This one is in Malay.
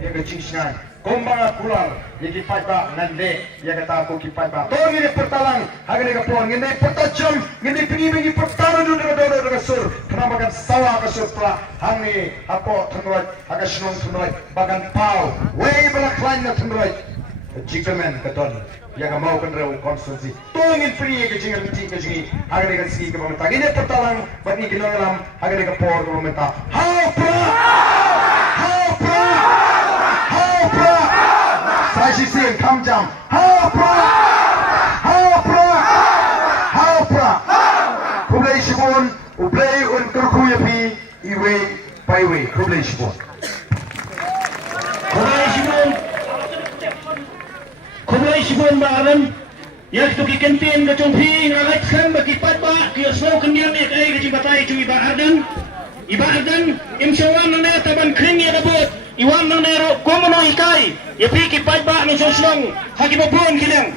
Ia ke cincang, kumbang kular, ia kipai ba nande, ia kata aku kipai ba. Tolong ini pertalang, harga ini kapon, ini pertajam, ini pergi pertalang dulu dengan sur. Kenapa kan sawah ke sur telah hangi apa tenurai, harga senong tenurai, bahkan pau, way belak lain na tenurai. Jikamen keton, ia mau kan rew konsensi. Tolong ini pergi ke jingan ke jingi, harga ini kan segi ke pemerintah. Ini pertalang, bagi kinolam, harga ini kapor ke pemerintah. Saya sih kamjam. Kublai shibon, ublai un kerkuyapi, iwe paiwe. Kublai shibon. Kublai shibon baran. Yak tu kikentin ke cumpi ngagat kan bagi patba kioslo kendian ni kai ke cibatai cumi baardan. Ibaardan imsawan nang taban kring ya dabut. Iwan nang nero komono ikai. Ya pi ki patba no soslong. Haki babon kilang.